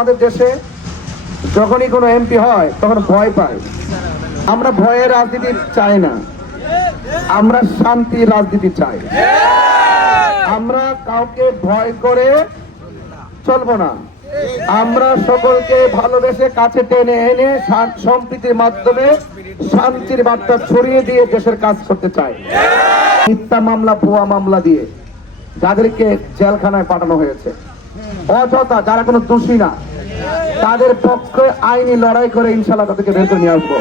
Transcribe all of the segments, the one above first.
আমাদের দেশে যখনই কোনো এমপি হয় তখন ভয় পায়। আমরা ভয়ের রাজনীতি চাই না, আমরা শান্তির রাজনীতি চাই। আমরা কাউকে ভয় করে চলবো না, আমরা সকলকে ভালোবেসে কাছে টেনে এনে সম্প্রীতির মাধ্যমে শান্তির বার্তা ছড়িয়ে দিয়ে দেশের কাজ করতে চাই। মিথ্যা মামলা, ভুয়া মামলা দিয়ে যাদেরকে জেলখানায় পাঠানো হয়েছে, অযথা যারা কোনো দোষী না, তাদের পক্ষে আইনি লড়াই করে ইনশাল্লাহ তাদেরকে বের করে নিয়ে আসবো।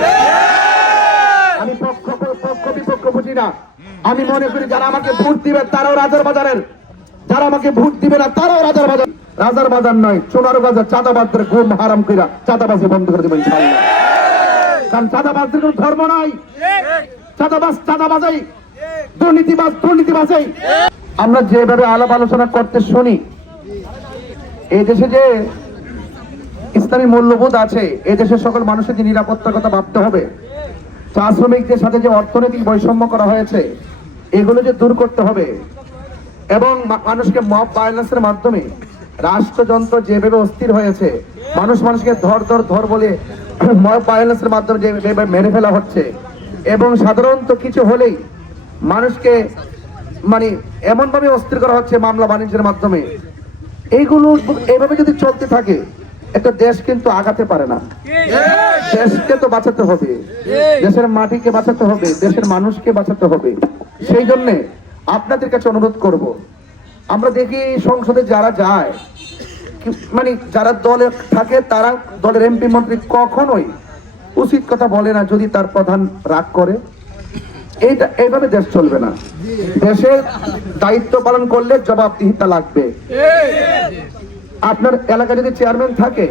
আমি পক্ষ বিপক্ষ বুঝি না। আমি মনে করি যারা আমাকে ভোট দিবে তারাও রাজার বাজারের, যারা আমাকে ভোট দিবে না তারাও রাজার বাজার। রাজার বাজার নয়, সোনার বাজার। চাঁদাবাজদের ঘুম হারাম কইরা চাঁদাবাজি বন্ধ করে দেবেন ইনশাআল্লাহ। কারণ চাঁদাবাজদের কোনো ধর্ম নাই। চাঁদাবাজ চাঁদাবাজই, দুর্নীতিবাজ দুর্নীতিবাজই। আমরা যেভাবে আলাপ আলোচনা করতে শুনি, এই দেশে যে ইসলামী মূল্যবোধ আছে, এই দেশের সকল মানুষের যে নিরাপত্তার কথা ভাবতে হবে, চা শ্রমিকদের সাথে যে অর্থনৈতিক বৈষম্য করা হয়েছে, এগুলো যে দূর করতে হবে, এবং মানুষকে মব ভায়োলেন্সের মাধ্যমে রাষ্ট্রযন্ত্র যেভাবে অস্থির হয়েছে, মানুষকে ধর বলে মব ভায়োলেন্সের মাধ্যমে যেভাবে মেরে ফেলা হচ্ছে, এবং সাধারণত কিছু হলেই মানুষকে এমন ভাবে অস্থির করা হচ্ছে মামলা বাণিজ্যের মাধ্যমে, এইগুলো এইভাবে যদি চলতে থাকে একটা দেশ কিন্তু আগাতে পারে না। দেশকে তো বাঁচাতে হবে, দেশের মাটিকে বাঁচাতে হবে, দেশের মানুষকে বাঁচাতে হবে। সেই জন্যে আপনাদের কাছে অনুরোধ করব, আমরা দেখি সংসদে যারা যায়, যারা দলে থাকে, তারা দলের এমপি মন্ত্রী কখনোই উচিত কথা বলে না যদি তার প্রধান রাগ করে। এইভাবে দেশ চলবে না। দেশের দায়িত্ব পালন করলে জবাবদিহিতা লাগবে। আপনার এলাকায় যদি চেয়ারম্যান থাকে,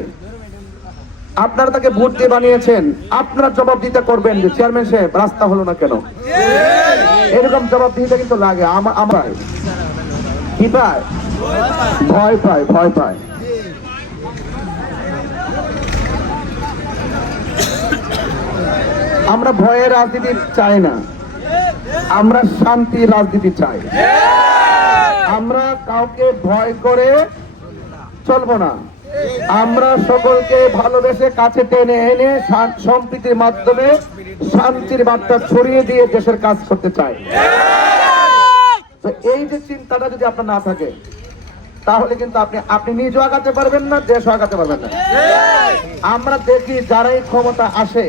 আপনারা তাকে ভোট দিয়ে বানিয়েছেন, আপনারা জবাবদিহিতা করবেন যে চেয়ারম্যান সাহেব রাস্তা হলো না কেন। এরকম জবাবদিহিতা কিন্তু লাগে। আমরা কি পায়? ভয় পায়। আমরা ভয়ের রাজনীতি চাই না, আমরা শান্তির রাজনীতি চাই। আমরা কাউকে ভয় করে চলবো না, আমরা সকলকে ভালোবেসে কাছে টেনে এনে সম্প্রীতির মাধ্যমে শান্তির বার্তা ছড়িয়ে দিয়ে দেশের কাজ করতে চাই। তো এই যে চিন্তাটা যদি আপনার না থাকে, তাহলে কিন্তু আপনি নিজেও আগাতে পারবেন না, দেশও আগাতে পারবেন না। আমরা দেখি যারাই ক্ষমতা আসে,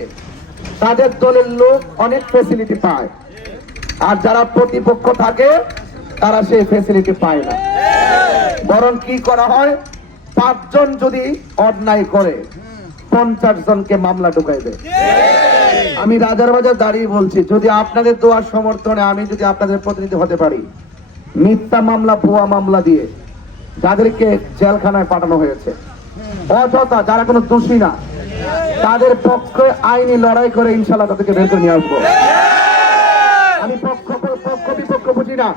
তাদের দলের লোক অনেক ফ্যাসিলিটি পায়, আর যারা প্রতিপক্ষ থাকে তারা সেই ফ্যাসিলিটি পায় না। বরং কি করা হয়, 5 জন যদি অন্যায় করে 50 জনকে মামলা ঢুকাই দেয়। আমি রাজার বাজার দাঁড়িয়ে বলছি, যদি আপনাদের দোয়ার সমর্থনে আমি যদি আপনাদের প্রতিনিধি হতে পারি, মিথ্যা মামলা, ভুয়া মামলা দিয়ে যাদেরকে জেলখানায় পাঠানো হয়েছে, অযথা যারা কোনো দোষী না, তাদের পক্ষে আইনি লড়াই করে ইনশাল্লাহ তাদেরকে বের করে নিয়ে আসবো। আমি পক্ষ বিপক্ষ বুঝি না।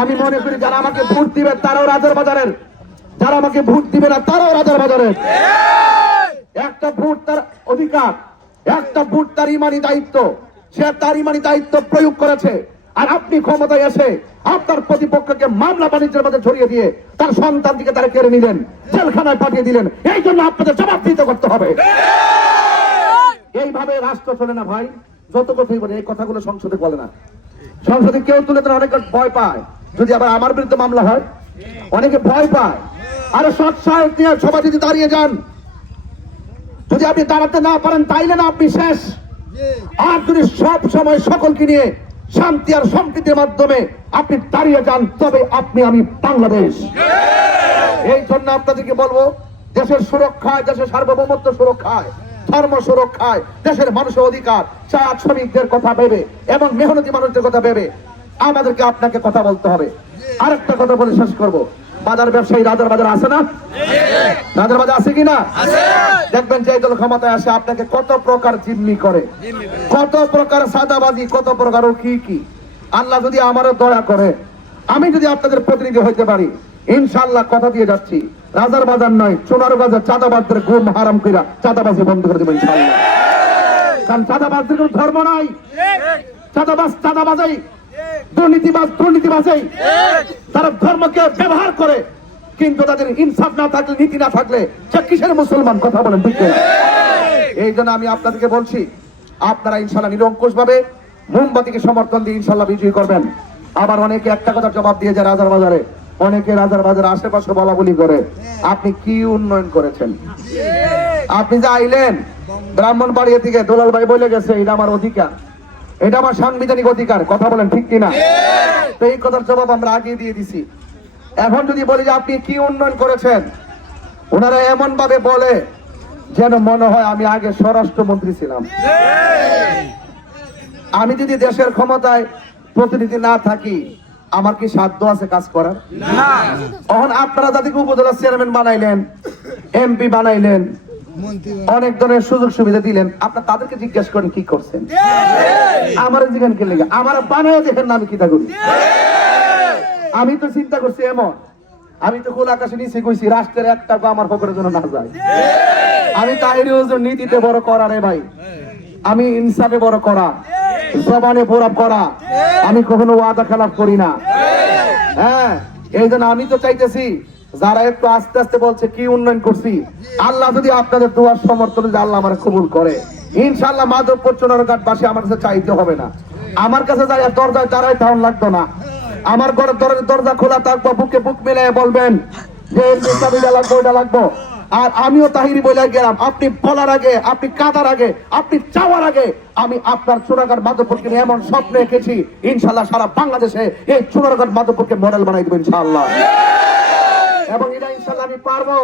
আমি মনে করি যারা আমাকে ভোট দিবে তারাও রাজার বাজারের, যারা আমাকে ভোট দিবে না তারাও রাজার বাজারের। একটা ভোট তার অধিকার, একটা ভোট তার ইমানি দায়িত্ব। সে তার ইমানি দায়িত্ব প্রয়োগ করেছে, আর আপনি ক্ষমতায় এসে আপনার প্রতিপক্ষকে মামলা বাণিজ্যের মধ্যে ছড়িয়ে দিয়ে তার সন্তান দিকে তারা কেড়ে নিলেন, জেলখানায় পাঠিয়ে দিলেন। এই জন্য আপনাদের জবাবদিহিতা করতে হবে। এইভাবে রাষ্ট্র চলে না ভাই। যত কথাই বলে এই কথাগুলো সংসদে বলে না, সংসদে কেউ তুলে তারা অনেক ভয় পায়। যদি আবার আমার বিরুদ্ধে মামলা হয়, অনেকে ভয় পায়। আরে সৎসাহস নিয়ে সবাই যদি দাঁড়িয়ে যান, যদি আপনি দাঁড়াতে না পারেন তাইলে না আপনি শেষ। আর যদি সব সময় সকলকে নিয়ে শান্তি আর সম্প্রীতির মাধ্যমে আপনি দাঁড়িয়ে যান, তবে আপনি আমি বাংলাদেশ। এই জন্য আপনাদেরকে বলবো, দেশের সুরক্ষায়, দেশের সার্বভৌমত্ব সুরক্ষায়, ধর্ম সুরক্ষায়, দেশের মানুষের অধিকার, চা শ্রমিকদের কথা ভেবে এবং মেহনতি মানুষদের কথা ভেবে আমাদেরকে আপনাকে কথা বলতে হবে। আরেকটা কথা বলে শেষ করবো, বাজার ব্যবসায়ী রাজার বাজার আছে না? রাজার বাজার আছে কিনা? দেখবেন যে দল ক্ষমতায় আসে আপনাকে কত প্রকার জিম্মি করে, কত প্রকার সাদাবাজি, কত প্রকার কি। আল্লাহ যদি আমারও দয়া করে, আমি যদি আপনাদের প্রতিনিধি হইতে পারি, ইনশাআল্লাহ কথা দিয়ে যাচ্ছি, রাজার বাজার নয়, সোনার বাজার। চাঁদাবাজদের ঘুম হারাম কইরা চাঁদাবাজি বন্ধ করে দেবেন ইনশাআল্লাহ। কারণ চাঁদাবাজদের কোনো ধর্ম নাই। চাঁদাবাজ চাঁদাবাজই, দুর্নীতিবাজ দুর্নীতিবাজই। তারা ধর্মকে ব্যবহার করে কিন্তু তাদের ইনসাফ না থাকলে, নীতি না থাকলে সে কিসের মুসলমান? কথা বলেন ঠিক না? এই জন্য আমি আপনাদেরকে বলছি, আপনারা ইনশাল্লাহ নিরঙ্কুশ ভাবে মোমবাতিকে সমর্থন দিয়ে ইনশাল্লাহ বিজয়ী করবেন। আবার অনেকে একটা কথা জবাব দিয়ে যায় রাজার বাজারে, অনেকে রাজার বাজারে আশেপাশে বলা বলি করে, আপনি কি উন্নয়ন করেছেন? আপনি যে আইলেন ব্রাহ্মণবাড়িয়া থেকে, দুলাল ভাই বলে গেছে এটা আমার অধিকার, এটা আমার সাংবিধানিক অধিকার। কথা বলেন ঠিক কিনা? তো এই কথার জবাব আমরা আগে দিয়ে দিছি। এখন যদি বলি যে আপনি কি উন্নয়ন করেছেন, ওনারা এমন ভাবে বলে যেন মনে হয় আমি আগে স্বরাষ্ট্রমন্ত্রী ছিলাম। আমি যদি দেশের ক্ষমতায় প্রতিনিধি না থাকি, আমার কি সাধ্য আছে কাজ করার? এখন আপনারা যাদেরকে উপজেলা চেয়ারম্যান বানাইলেন, এমপি বানাইলেন, অনেক ধরনের সুযোগ সুবিধা দিলেন, আপনার তাদেরকে জিজ্ঞেস করেন কি করছেন? আমার জিজ্ঞান কে লেগে? আমার বানায় দেখেন না আমি কি তা করি? আমি তো চিন্তা করছি এমন, আমি তো খোলা আকাশে নিচে কইছি রাষ্ট্রের এক টাকা আমার পকেটের জন্য না যায়। আমি তাহিরি হুজুর নীতিতে বড় করা রে ভাই, আমি ইনসাফে বড় করা, জবানে বড় করা, আমি কখনো ওয়াদা খেলাফ করি না। হ্যাঁ, এই জন্য আমি তো চাইতেছি যারা একটু আস্তে আস্তে বলছে কি উন্নয়ন করছি, আল্লাহ যদি আপনাদের দুয়ার সমর্থন যদি আল্লাহ আমার কবুল করে, ইনশাআল্লাহ মাধবপুর চুনারঘাটবাসী আমার কাছে চাইতে হবে না, আমার কাছে যাই দরজায় দাঁড়ায় তাহলে লাগতো না, আমার ঘরের দরজা খোলা থাকবো, বুকে বুক মিলিয়ে বলবেন যে এটা লাগবো, এটা লাগবো। আর আমিও তাহিরি বলে গেলাম, আপনি বলার আগে, আপনি কাঁদার আগে, আপনি চাওয়ার আগে আমি আপনার চুনারঘাট মাধবপুরকে নিয়ে এমন স্বপ্ন এঁকেছি, ইনশাআল্লাহ সারা বাংলাদেশে এই চুনারঘাট মাধবপুরকে মডেল বানাই দেবো ইনশাআল্লাহ। এবং এটা ইনশাআল্লাহ আমি পারবো,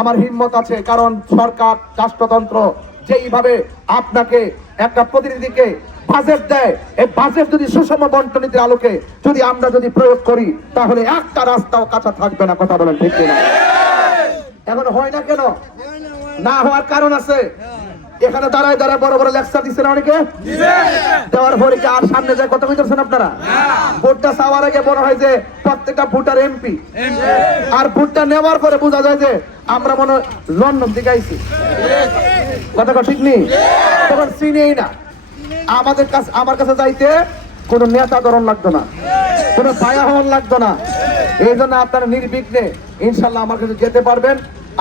আমার হিম্মত আছে। কারণ সরকার, রাষ্ট্রতন্ত্র যেইভাবে আপনাকে একটা প্রতিনিধিকে বাজেট দেয়, এই বাজেট যদি সুষম বন্টনীতির আলোকে যদি আমরা যদি প্রয়োগ করি, তাহলে একটা রাস্তাও কাঁচা থাকবে না। কথা বলেন ঠিক কিনা? এখন হয় না কেন? না হওয়ার কারণ আছে। এখানে দাঁড়ায় দাঁড়ায় বড় বড় লেকচার দিচ্ছেন অনেকে, দেওয়ার পরে কি আর সামনে যায় কথা কইতেছেন আপনারা? ভোটটা চাওয়ার আগে বড় হয় যে প্রত্যেকটা ভোটার এমপি, আর ভোটটা নেওয়ার পরে বোঝা যায় যে আমরা মনে হয় লন্ডন থেকে আইছি। কথাটা ঠিক নেই? তখন চিনেই না। আমাদের কাছে, আমার কাছে যাইতে কোনো নেতা ধরন লাগতো না, কোনো ছায়া হওয়ার লাগতো না। এই জন্য আপনারা নির্বিঘ্নে ইনশাল্লাহ আমার কাছে যেতে পারবেন।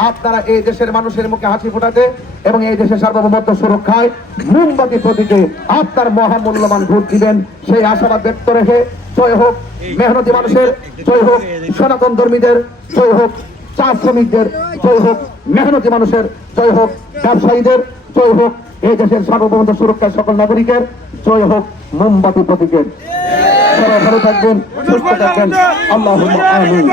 আপনারা এই দেশের মানুষের মুখে হাসি ফোটাতে এবং এই দেশের সার্বভৌমত্ব সুরক্ষায় মোমবাতি প্রতীকে আপনার মহামূল্যবান ভোট দিবেন, সেই আশাবাদ ব্যক্ত রেখে জয় হোক মেহনতি মানুষের, জয় হোক সনাতন ধর্মীদের, জয় হোক চা শ্রমিকদের, জয় হোক মেহনতি মানুষের, জয় হোক ব্যবসায়ীদের, জয় হোক এই দেশের সার্বভৌমত্ব সুরক্ষায় সকল নাগরিকের, জয় হোক মোমবাতি প্রতীকের। সবাই ভালো থাকবেন, সুস্থ থাকবেন। আল্লাহুম্মা আমিন।